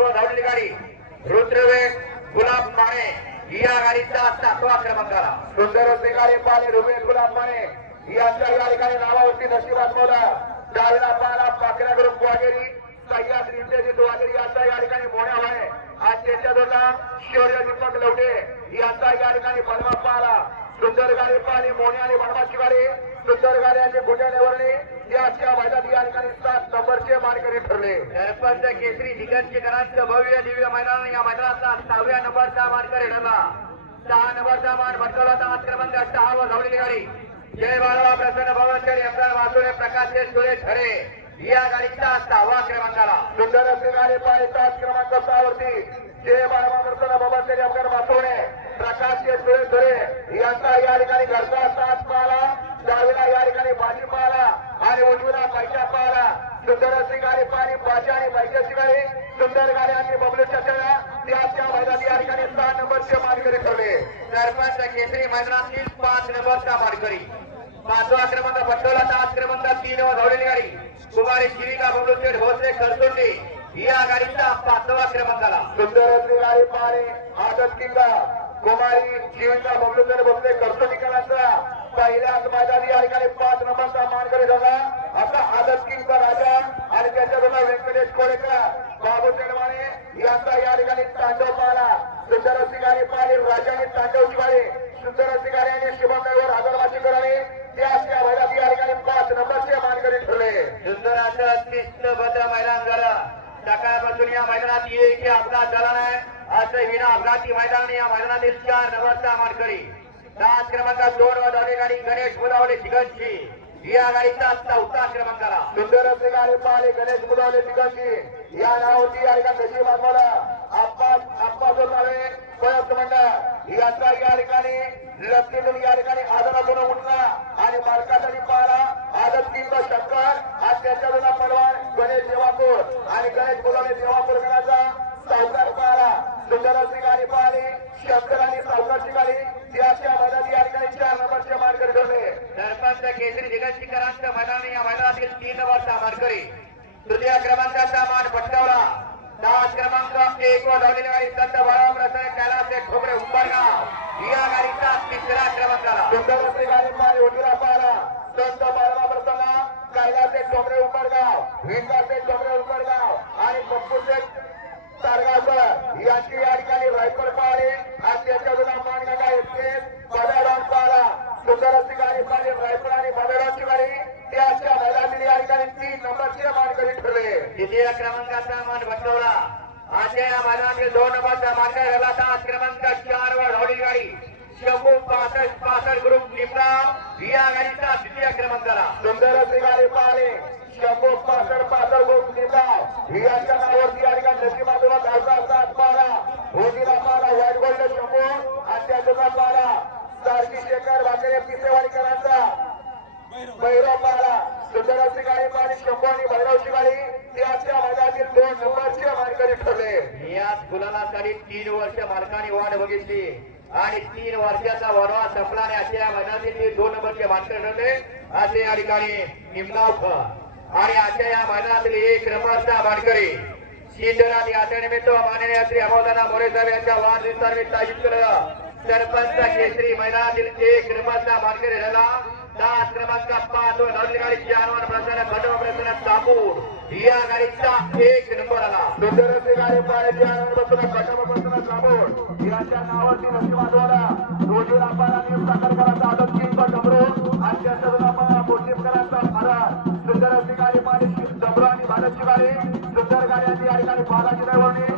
व धावलेली गाडी रुद्रवेग गुलाब माने या गाडीचा 7वा क्रमांकाला सुंदर असे गाडी पाले रुद्रवेग गुलाब माने यांच्या या ठिकाणी नावावरती नशिबात मोडा डावीला पाला पाकऱ्या ग्रुप वागेरी सह्याद्री इंद्रजित वागेरी यांचा या ठिकाणी मोहळा आहे आज त्याच्या दोघा शौर्य दीपक लवटे यांचा या ठिकाणी बलमा पाला सुंदर गाडी पाली मोहणी आणि बलमाची गाडी सुंदर गाड्यांचे गुड्यानेवरली याच्या मैदानी या ठिकाणी 7 नंबरचे मानकरी ठरले सरपंच केसरी दिगंजकरांचं भव्य दिव्य मैदान या मैदानाचा 6व्या नंबरचा मानकरी ठरला 6 नंबरचा मान भटकवला होता क्रमांक 6 व धावलेली गाडी जय बाळा प्रसन्न भवनकर अब्दाल वासुरे प्रकाश सुरेश खरे या गाडीचा 6वा क्रमांकाला सुंदर असे गाडी पाली 7 क्रमांक 6 वरती जय बाळा प्रसन्न भवनकर अब्दाल वासुरे प्रकाश सुरेश खरे यांचा या ठिकाणी घरचा 7 पाला डावीला या ठिकाणी भाजी पाला आणि उजवीला पैसा पाला सुंदर अशी गाडी पाणी भाजी आणि पैशाची गाडी सुंदर गाडी आणि बबलूच्या चढा त्याच्या मैदानी या ठिकाणी 6 नंबरचे मानकरी ठरले सरपंच केसरी मैदानातील 5 नंबरचा मानकरी 5वा क्रमांक पटकवला 7 क्रमांक 3 व धावलेली गाडी कुमारी शिविका बबलूचे भोसले खरसुंडी या गाडीचा 5वा क्रमांकाला सुंदर अशी गाडी पाणी आदत किंगा कुमारी शिविका बबलूचे भोसले खरसुंडीकरांचा पहिल्याच मैदानी या ठिकाणी 5 नंबरचा मानकरी झाला आता आदत किंगचा राजा आणि त्याच्याबरोबर व्यंकटेश कोळेकर बाबू चेडमाने यांचा या ठिकाणी तांडव पाला सुंदर अशी गाडी पाहिली राजाने तांडवची गाडी सुंदर अशी गाडी आणि शुभमवर आदरवाची करावी त्या मैदानी या ठिकाणी 5 नंबरचे मानकरी ठरले सुंदर असं शिस्तबद्ध मैदान झालं सकाळपासून या मैदानात एक अपघात झाला नाही असं विना अपघाती मैदान या मैदानातील 4 नंबरचा मानकरी 7 क्रमांक 2 व धावलेली गाडी गणेश मुदावले दिगंजी या गाडीचा 4था क्रमांकाला सुंदर असे गाडी पाहिले गणेश मुदावले दिगंजी या नावावरती या ठिकाणी नशीब मला आप्पा जो चालवे प्रयत्न मंडळ यांचा या ठिकाणी लक्ष्मीतून या ठिकाणी आदरातून उठला आणि मार्कासाठी पाहिला आदत किंवा शंकर आज त्याच्यातून पलवान गणेश देवापूर आणि गणेश मुदावले देवापूर गणाचा सावकार पाहिला सुंदर अशी गाडी पाहिली शंकर आणि सावकारची गाडी त्याच्या मैदानी या ठिकाणी 4 नंबरचे मानकरी ठरले सरपंच केसरी दिगंजकरांचं मैदान या मैदानातील 3 नंबरचा मानकरी तृतीय क्रमांकाचा मान पटकावला 7 क्रमांक 1 व धावलेली गाडी संत बाळाराम रसायन कैलास ठोबरे उंबरगाव या गाडीचा 3रा क्रमांकाला सुंदर अशी गाडी पाहिली उजवीला पाहिला संत बाळाराम रसायन कैलास ठोबरे उंबरगाव विकास ठोबरे उंबरगाव आणि बप्पूचे तारगावकर यांची या ठिकाणी रायफल पाहिली आणि त्याच्यातून मानगाडा येथे बदाडान पाहिला सुंदर अशी गाडी पाहिली रायफल आणि बदाडाची गाडी त्याच्या मैदानी या ठिकाणी 3 नंबरचे मानकरी ठरले द्वितीय क्रमांकाचा मान भटकवला आजच्या या मैदानातील 2 नंबरचा मानकरी झाला 7 क्रमांक 4 वर धावलेली गाडी शंभू 65 ग्रुप निमगाव या गाडीचा 2य क्रमांकाला सुंदर अशी गाडी पाहिली शंभू 65 ग्रुप निमगाव यांच्या नावावरती या ठिकाणी नशिबातून धावता 7 पाला होजीला पाला व्हाईट गोल्ड शंभू आणि त्याचा पाला सारखी शेखर वाकेरे पिसेवाडीकरांचा भैरव पाला सुंदर अशी गाडी पाहिली शंभू आणि भैरवची गाडी त्याच्या मैदानातील 2 नंबरचे मानकरी ठरले याच गुलालासाठी 3 वर्ष मालकाने वाट बघितली आणि 3 वर्षाचा वनवा संपला आणि अशा या मैदानातील 2 नंबरचे मानकरी ठरले असे या ठिकाणी निमगाव आणि अशा या मैदानातील 1 नंबरचा मानकरी शिंदरात यात्रेनिमित्त माननीय श्री अमोदना मोरे साहेब यांच्या वाढदिवसानिमित्त आयोजित केलेलं सरपंच केसरी मैदानातील 1 नंबरचा मानकरी झाला 7 क्रमांक 5 व धावलेली गाडी जानवर प्रसन्न खंडवा प्रसन्न तांबूर या गाडीचा 1 नंबर आला सुंदर अशी गाडी पाहिली जानवर प्रसन्न खंडवा प्रसन्न तांबूर यांच्या नावावरती नशिबातवाला रोजीला पाला नेम साखरकरांचा आदत किंवा डमरू आणि त्याच्या मोठीकरांचा भारत सुंदर अशी गाडी पाहिली डमरू आणि भारतची गाडी सुंदर गाडी या ठिकाणी बालाजी ड्रायव्हरने